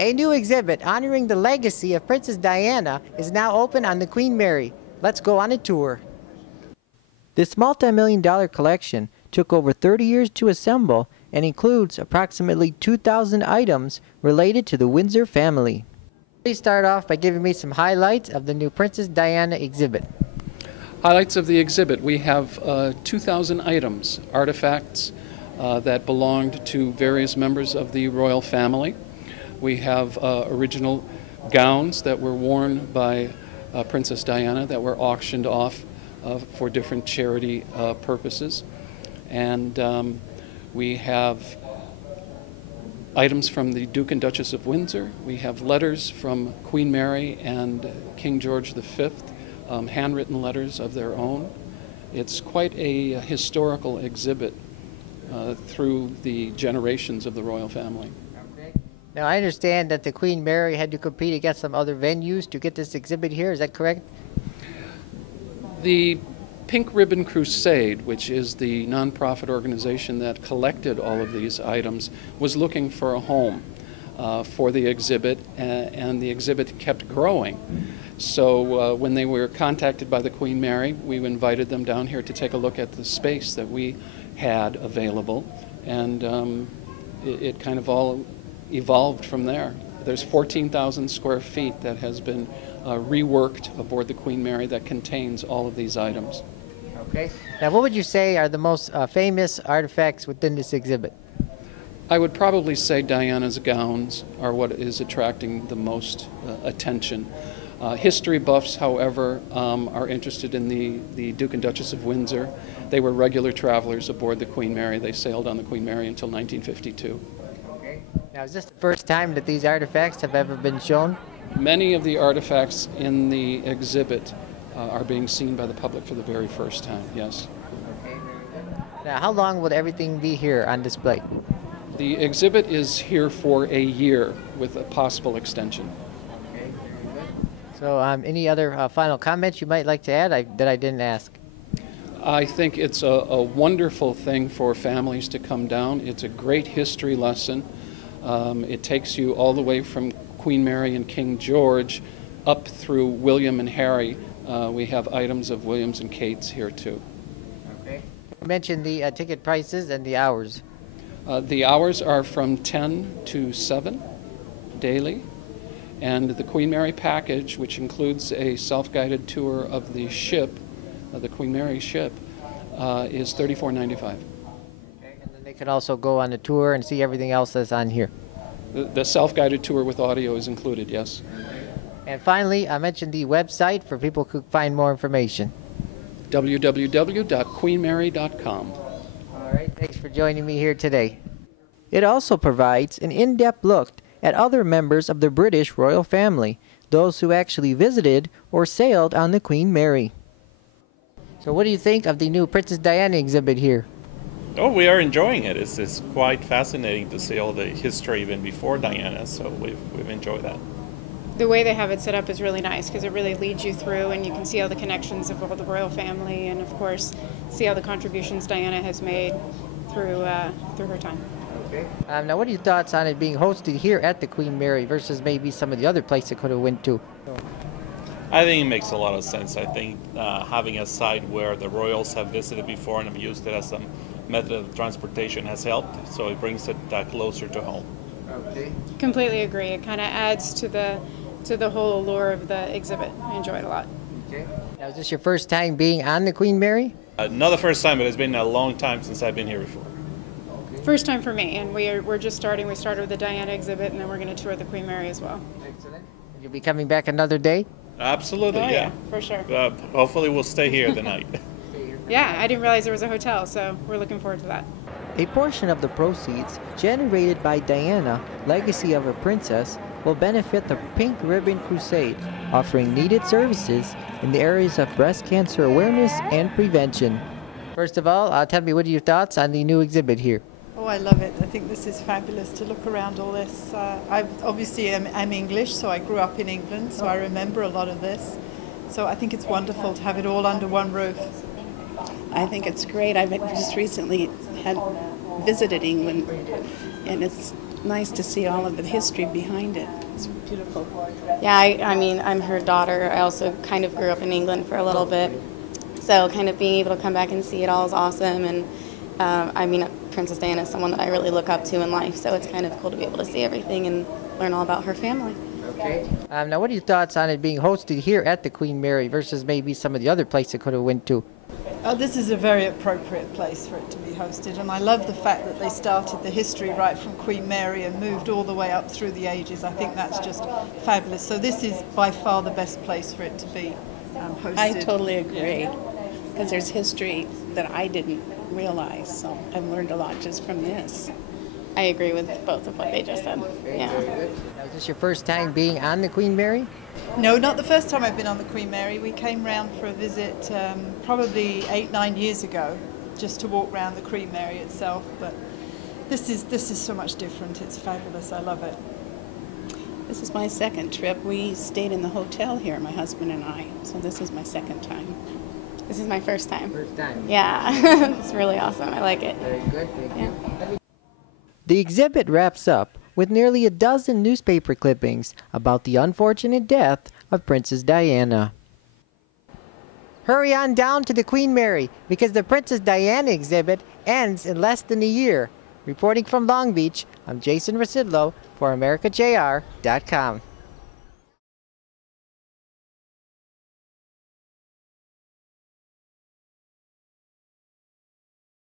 A new exhibit honoring the legacy of Princess Diana is now open on the Queen Mary. Let's go on a tour. This multi-million-dollar collection took over 30 years to assemble and includes approximately 2,000 items related to the Windsor family. Please start off by giving me some highlights of the new Princess Diana exhibit. Highlights of the exhibit: we have 2,000 items, artifacts that belonged to various members of the royal family. We have original gowns that were worn by Princess Diana that were auctioned off for different charity purposes. And we have items from the Duke and Duchess of Windsor. We have letters from Queen Mary and King George V, handwritten letters of their own. It's quite a historical exhibit through the generations of the royal family. Okay. Now, I understand that the Queen Mary had to compete against some other venues to get this exhibit here. Is that correct? The Pink Ribbon Crusade, which is the nonprofit organization that collected all of these items, was looking for a home for the exhibit, and the exhibit kept growing. So when they were contacted by the Queen Mary, we invited them down here to take a look at the space that we had available, and it kind of all evolved from there. There's 14,000 square feet that has been reworked aboard the Queen Mary that contains all of these items. Okay. Now, what would you say are the most famous artifacts within this exhibit? I would probably say Diana's gowns are what is attracting the most attention. History buffs, however, are interested in the Duke and Duchess of Windsor. They were regular travelers aboard the Queen Mary. They sailed on the Queen Mary until 1952. Okay. Now, is this the first time that these artifacts have ever been shown? Many of the artifacts in the exhibit are being seen by the public for the very first time, yes. Okay. Now, how long will everything be here on display? The exhibit is here for a year with a possible extension. Okay. So any other final comments you might like to add that I didn't ask? I think it's a wonderful thing for families to come down. It's a great history lesson. It takes you all the way from Queen Mary and King George up through William and Harry. We have items of Williams and Kate's here too. Okay. You mentioned the ticket prices and the hours. The hours are from 10 to 7 daily, and the Queen Mary package, which includes a self-guided tour of the ship, the Queen Mary ship, is $34.95. Okay. And then they can also go on the tour and see everything else that's on here. The self-guided tour with audio is included, yes. And finally, I mentioned the website for people who find more information. www.queenmary.com. All right, thanks for joining me here today. It also provides an in-depth look at other members of the British royal family, those who actually visited or sailed on the Queen Mary. So what do you think of the new Princess Diana exhibit here? Oh, we are enjoying it. It's quite fascinating to see all the history even before Diana, so we've enjoyed that. The way they have it set up is really nice because it really leads you through, and you can see all the connections of all the royal family, and of course see all the contributions Diana has made through her time. Okay. Now, what are your thoughts on it being hosted here at the Queen Mary versus maybe some of the other places it could have went to? I think it makes a lot of sense. I think having a site where the royals have visited before and have used it as a method of transportation has helped, so it brings it closer to home. Okay. Completely agree. It kind of adds to the whole allure of the exhibit. I enjoy it a lot. Okay. Now, is this your first time being on the Queen Mary? Not the first time, but it's been a long time since I've been here before. Okay. First time for me, and we're just starting. We started with the Diana exhibit, and then we're going to tour the Queen Mary as well. Excellent. You'll be coming back another day? Absolutely, yeah, for sure. Hopefully we'll stay here the night. Yeah, I didn't realize there was a hotel, so we're looking forward to that. A portion of the proceeds generated by Diana, Legacy of a Princess, will benefit the Pink Ribbon Crusade, offering needed services in the areas of breast cancer awareness and prevention. First of all, tell me, what are your thoughts on the new exhibit here? Oh, I love it. I think this is fabulous to look around all this. I obviously am English, so I grew up in England, so I remember a lot of this. So I think it's wonderful to have it all under one roof. I think it's great. I've just recently visited England, and it's nice to see all of the history behind it. It's beautiful. Yeah, I mean, I'm her daughter. I also kind of grew up in England for a little bit. So kind of being able to come back and see it all is awesome. And I mean, Princess Diana is someone that I really look up to in life. So it's kind of cool to be able to see everything and learn all about her family. Okay. Now, what are your thoughts on it being hosted here at the Queen Mary versus maybe some of the other places it could have went to? This is a very appropriate place for it to be hosted, and I love the fact that they started the history right from Queen Mary and moved all the way up through the ages. I think that's just fabulous. So this is by far the best place for it to be hosted. I totally agree, because there's history that I didn't realize, so I've learned a lot just from this. I agree with both of what they just said. Yeah. Now, is this your first time being on the Queen Mary? No, not the first time I've been on the Queen Mary. We came round for a visit probably 8-9 years ago, just to walk around the Queen Mary itself. But this is so much different. It's fabulous. I love it. This is my second trip. We stayed in the hotel here, my husband and I, so this is my second time. This is my first time. First time. Yeah, it's really awesome. I like it. Very good. Thank Yeah. you. The exhibit wraps up with nearly a dozen newspaper clippings about the unfortunate death of Princess Diana. Hurry on down to the Queen Mary because the Princess Diana exhibit ends in less than a year. Reporting from Long Beach, I'm Jason Rzucidlo for AmericaJR.com.